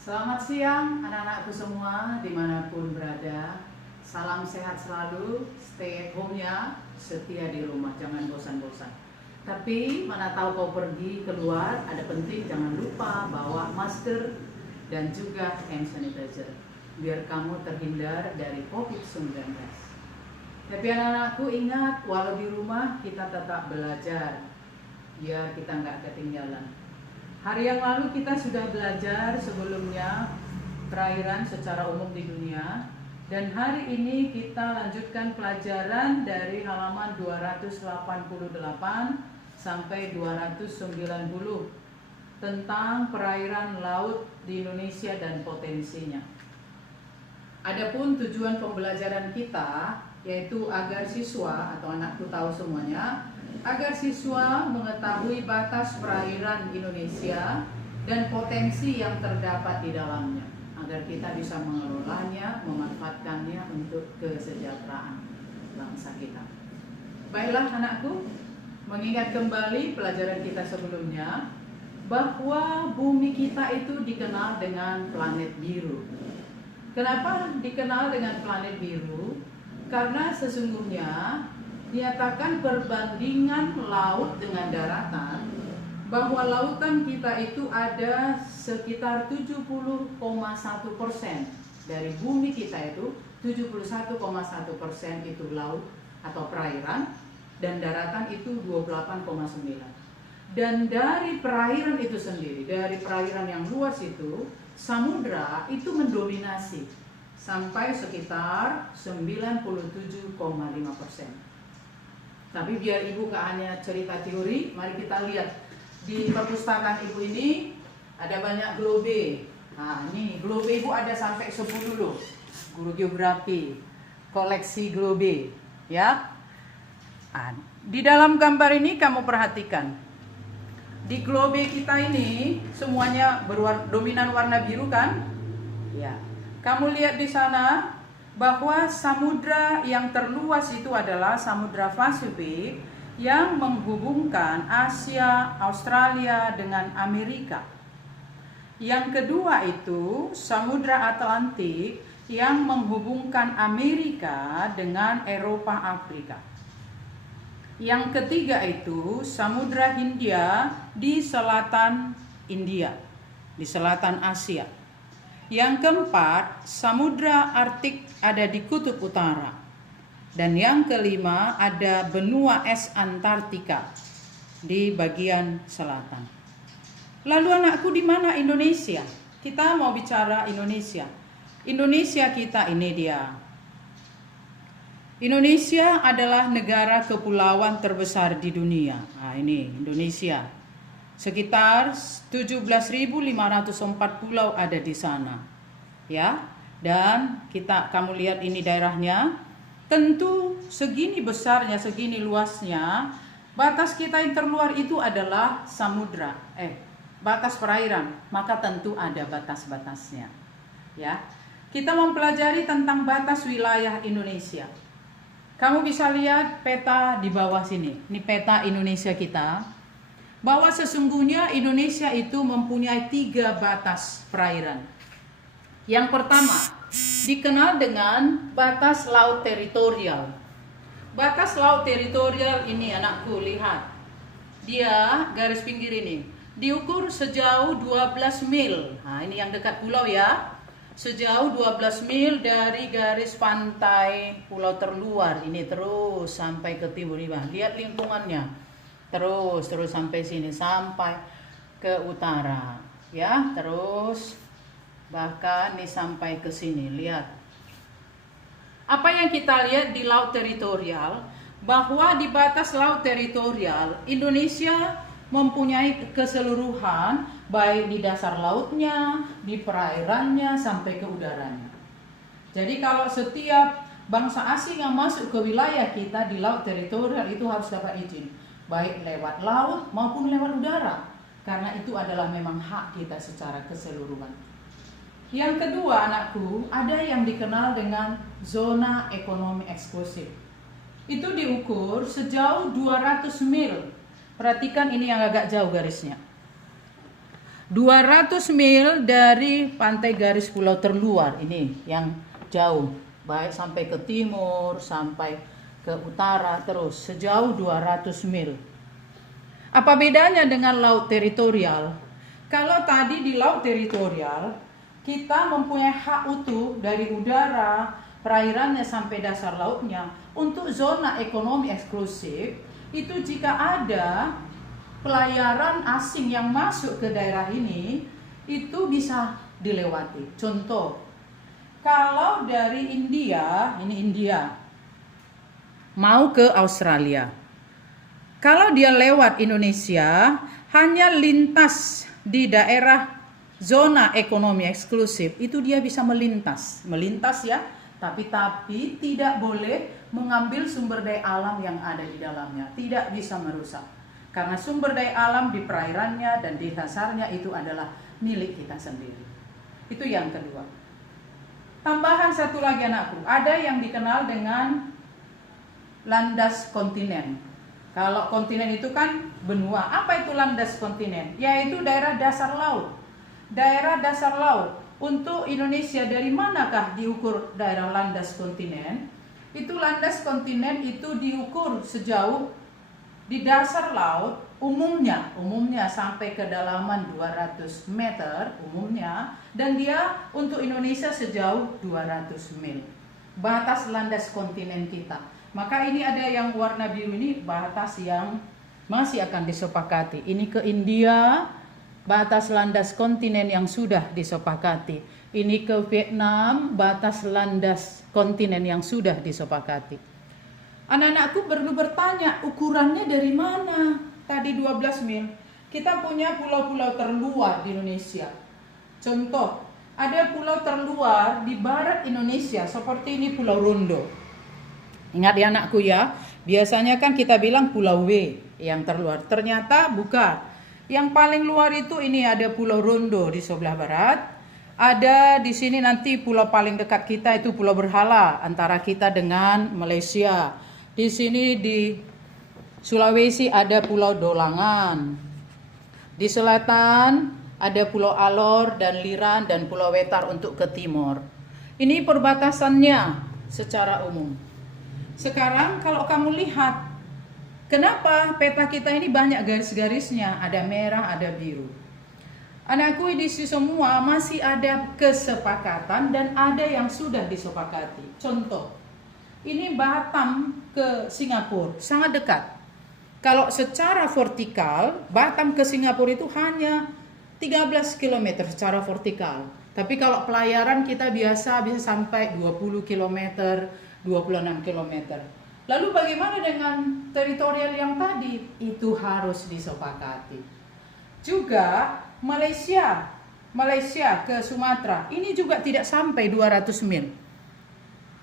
Selamat siang anak-anakku semua dimanapun berada. Salam sehat selalu, stay at home-nya, setia di rumah, jangan bosan-bosan. Tapi mana tahu kau pergi keluar, ada penting jangan lupa bawa masker dan juga hand sanitizer biar kamu terhindar dari COVID-19. Tapi anak-anakku ingat, walau di rumah kita tetap belajar biar kita nggak ketinggalan. Hari yang lalu kita sudah belajar sebelumnya perairan secara umum di dunia, dan hari ini kita lanjutkan pelajaran dari halaman 288 sampai 290 tentang perairan laut di Indonesia dan potensinya. Adapun tujuan pembelajaran kita yaitu agar siswa atau anakku tahu semuanya, agar siswa mengetahui batas perairan Indonesia dan potensi yang terdapat di dalamnya, agar kita bisa mengelolanya, memanfaatkannya untuk kesejahteraan bangsa kita. Baiklah anakku, mengingat kembali pelajaran kita sebelumnya, bahwa bumi kita itu dikenal dengan planet biru. Kenapa dikenal dengan planet biru? Karena sesungguhnya dinyatakan perbandingan laut dengan daratan, bahwa lautan kita itu ada sekitar 70,1% dari bumi kita itu 71,1% itu laut atau perairan, dan daratan itu 28,9%. Dan dari perairan itu sendiri, dari perairan yang luas itu, samudra itu mendominasi sampai sekitar 97,5%. Tapi biar ibu gak hanya cerita teori, mari kita lihat di perpustakaan ibu ini ada banyak globe. Nah ini globe ibu ada sampai 10 loh, guru geografi, koleksi globe ya. Nah, di dalam gambar ini kamu perhatikan, di globe kita ini semuanya dominan warna biru kan? Ya. Kamu lihat di sana bahwa samudra yang terluas itu adalah Samudra Pasifik yang menghubungkan Asia, Australia dengan Amerika. Yang kedua itu Samudra Atlantik yang menghubungkan Amerika dengan Eropa, Afrika. Yang ketiga itu Samudra Hindia di selatan India, di selatan Asia. Yang keempat, Samudra Arktik ada di kutub utara. Dan yang kelima, ada benua es Antartika di bagian selatan. Lalu anakku, di mana Indonesia? Kita mau bicara Indonesia. Indonesia kita ini dia. Indonesia adalah negara kepulauan terbesar di dunia. Nah, ini Indonesia. Sekitar 17.504 pulau ada di sana. Ya. Dan kamu lihat ini daerahnya. Tentu segini besarnya, segini luasnya, batas kita yang terluar itu adalah samudra, batas perairan, maka tentu ada batas-batasnya. Ya. Kita mempelajari tentang batas wilayah Indonesia. Kamu bisa lihat peta di bawah sini. Ini peta Indonesia kita. Bahwa sesungguhnya Indonesia itu mempunyai 3 batas perairan. Yang pertama, dikenal dengan batas laut teritorial. Batas laut teritorial ini anakku lihat. Dia garis pinggir ini diukur sejauh 12 mil. Nah, ini yang dekat pulau ya. Sejauh 12 mil dari garis pantai pulau terluar ini terus sampai ke timur. Lihat lingkungannya. Terus sampai sini, sampai ke utara ya, terus bahkan nih sampai ke sini. Lihat apa yang kita lihat di laut teritorial, bahwa di batas laut teritorial Indonesia mempunyai keseluruhan, baik di dasar lautnya, di perairannya, sampai ke udaranya. Jadi kalau setiap bangsa asing yang masuk ke wilayah kita di laut teritorial itu harus dapat izin, baik lewat laut maupun lewat udara, karena itu adalah memang hak kita secara keseluruhan. Yang kedua anakku, ada yang dikenal dengan zona ekonomi eksklusif. Itu diukur sejauh 200 mil. Perhatikan ini yang agak jauh garisnya. 200 mil dari pantai garis pulau terluar ini yang jauh, baik sampai ke timur, sampai ke utara, terus sejauh 200 mil. Apa bedanya dengan laut teritorial? Kalau tadi di laut teritorial, kita mempunyai hak utuh dari udara, perairannya sampai dasar lautnya. Untuk zona ekonomi eksklusif, itu jika ada pelayaran asing yang masuk ke daerah ini, itu bisa dilewati. Contoh, kalau dari India, ini India, mau ke Australia. Kalau dia lewat Indonesia, hanya lintas di daerah zona ekonomi eksklusif, itu dia bisa melintas ya, tapi tidak boleh mengambil sumber daya alam yang ada di dalamnya, tidak bisa merusak. Karena sumber daya alam di perairannya dan di dasarnya itu adalah milik kita sendiri. Itu yang kedua. Tambahan satu lagi anakku, ada yang dikenal dengan landas kontinen. Kalau kontinen itu kan benua. Apa itu landas kontinen? Yaitu daerah dasar laut. Daerah dasar laut. Untuk Indonesia, dari manakah diukur daerah landas kontinen? Itu landas kontinen itu diukur sejauh di dasar laut, umumnya sampai kedalaman 200 meter umumnya, dan dia untuk Indonesia sejauh 200 mil. Batas landas kontinen kita. Maka ini ada yang warna biru ini batas yang masih akan disepakati. Ini ke India, batas landas kontinen yang sudah disepakati. Ini ke Vietnam, batas landas kontinen yang sudah disepakati. Anak-anakku perlu bertanya, ukurannya dari mana? Tadi 12 mil. Kita punya pulau-pulau terluar di Indonesia. Contoh, ada pulau terluar di barat Indonesia, seperti ini Pulau Rondo. Ingat ya anakku ya, biasanya kan kita bilang Pulau W yang terluar. Ternyata bukan. Yang paling luar itu ini ada Pulau Rondo di sebelah barat. Ada di sini nanti pulau paling dekat kita itu Pulau Berhala antara kita dengan Malaysia. Di sini di Sulawesi ada Pulau Dolangan. Di selatan ada Pulau Alor dan Liran dan Pulau Wetar untuk ke timur. Ini perbatasannya secara umum. Sekarang kalau kamu lihat, kenapa peta kita ini banyak garis-garisnya, ada merah, ada biru. Anakku, di sini semua masih ada kesepakatan dan ada yang sudah disepakati. Contoh, ini Batam ke Singapura, sangat dekat. Kalau secara vertikal, Batam ke Singapura itu hanya 13 km secara vertikal. Tapi kalau pelayaran kita bisa sampai 20 km, 26 km. Lalu bagaimana dengan teritorial yang tadi? Itu harus disepakati. Juga Malaysia ke Sumatera, ini juga tidak sampai 200 mil.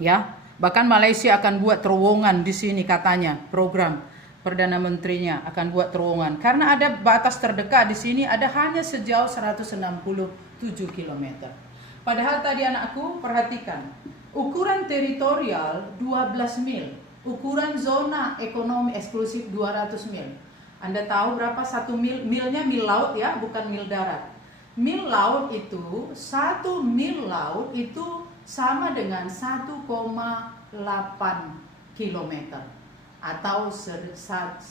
Ya, bahkan Malaysia akan buat terowongan di sini katanya, program Perdana Menterinya akan buat terowongan. Karena ada batas terdekat di sini ada hanya sejauh 167 km. Padahal tadi anakku perhatikan, ukuran teritorial 12 mil, ukuran zona ekonomi eksklusif 200 mil. Anda tahu berapa satu mil? Milnya mil laut ya, bukan mil darat. Mil laut itu, 1 mil laut itu sama dengan 1,8 km atau 1852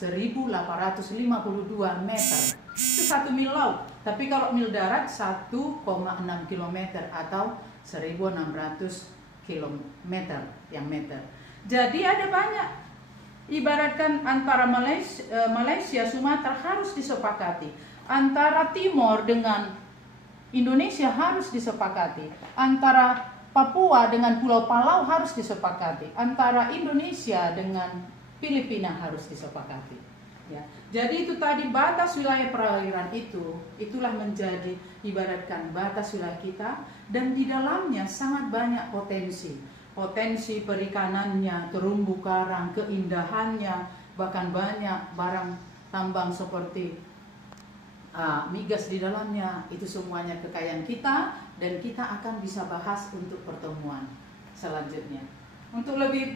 meter. Itu 1 mil laut. Tapi kalau mil darat 1,6 km atau 1600 kilometer yang meter. Jadi ada banyak. Ibaratkan antara Malaysia, Sumatera harus disepakati. Antara Timor dengan Indonesia harus disepakati. Antara Papua dengan Pulau Palau harus disepakati. Antara Indonesia dengan Filipina harus disepakati. Ya. Jadi itu tadi batas wilayah perairan itulah menjadi ibaratkan batas wilayah kita, dan di dalamnya sangat banyak potensi perikanannya, terumbu karang, keindahannya, bahkan banyak barang tambang seperti migas di dalamnya. Itu semuanya kekayaan kita, dan kita akan bisa bahas untuk pertemuan selanjutnya. Untuk lebih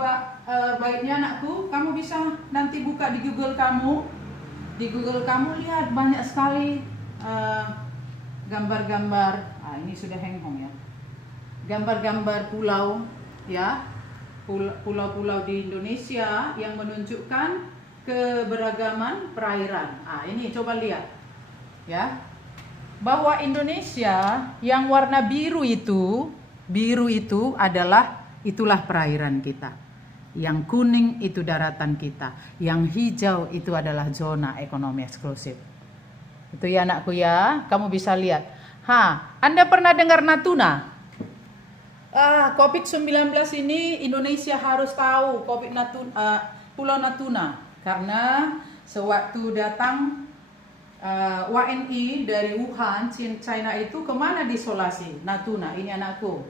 baiknya anakku, kamu bisa nanti buka di Google kamu. Di Google kamu lihat banyak sekali gambar-gambar, ini sudah henghong ya. Gambar-gambar pulau ya. Pulau-pulau di Indonesia yang menunjukkan keberagaman perairan. Ini coba lihat ya. Bahwa Indonesia yang warna biru itu itulah perairan kita. Yang kuning itu daratan kita. Yang hijau itu adalah zona ekonomi eksklusif. Itu ya anakku ya, kamu bisa lihat. Anda pernah dengar Natuna? COVID-19 ini Indonesia harus tahu Pulau Natuna. Karena sewaktu datang WNI dari Wuhan, China itu kemana diisolasi? Natuna, ini anakku.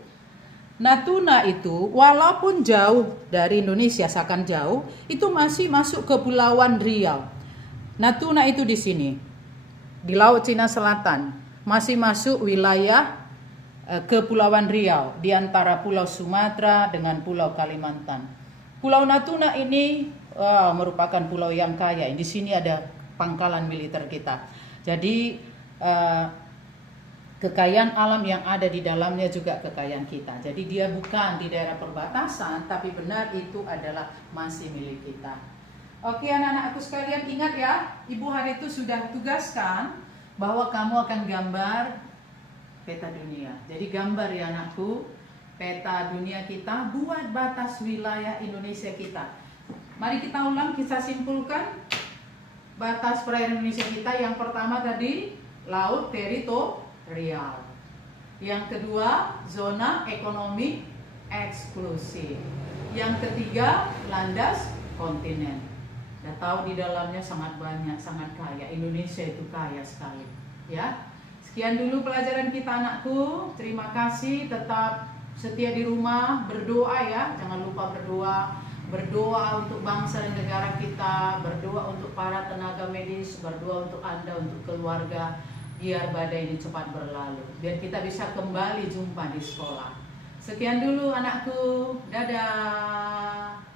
Natuna itu walaupun jauh dari Indonesia, seakan jauh, itu masih masuk ke Kepulauan Riau. Natuna itu di sini, di Laut Cina Selatan, masih masuk wilayah Kepulauan Riau, di antara Pulau Sumatera dengan Pulau Kalimantan. Pulau Natuna ini merupakan pulau yang kaya. Di sini ada pangkalan militer kita. Jadi kekayaan alam yang ada di dalamnya juga kekayaan kita. Jadi dia bukan di daerah perbatasan, tapi benar itu adalah masih milik kita. Oke anak-anakku sekalian, ingat ya, Ibu hari itu sudah tugaskan bahwa kamu akan gambar peta dunia. Jadi gambar ya anakku, peta dunia kita buat batas wilayah Indonesia kita. Mari kita ulang, kita simpulkan batas perairan Indonesia kita. Yang pertama tadi laut teritorial. Yang kedua zona ekonomi eksklusif. Yang ketiga landas kontinen. Udah tahu di dalamnya sangat banyak, sangat kaya. Indonesia itu kaya sekali, ya. Sekian dulu pelajaran kita anakku. Terima kasih, tetap setia di rumah, berdoa ya. Jangan lupa berdoa. Berdoa untuk bangsa dan negara kita, berdoa untuk para tenaga medis, berdoa untuk Anda, untuk keluarga, biar badai ini cepat berlalu. Biar kita bisa kembali jumpa di sekolah. Sekian dulu anakku. Dadah.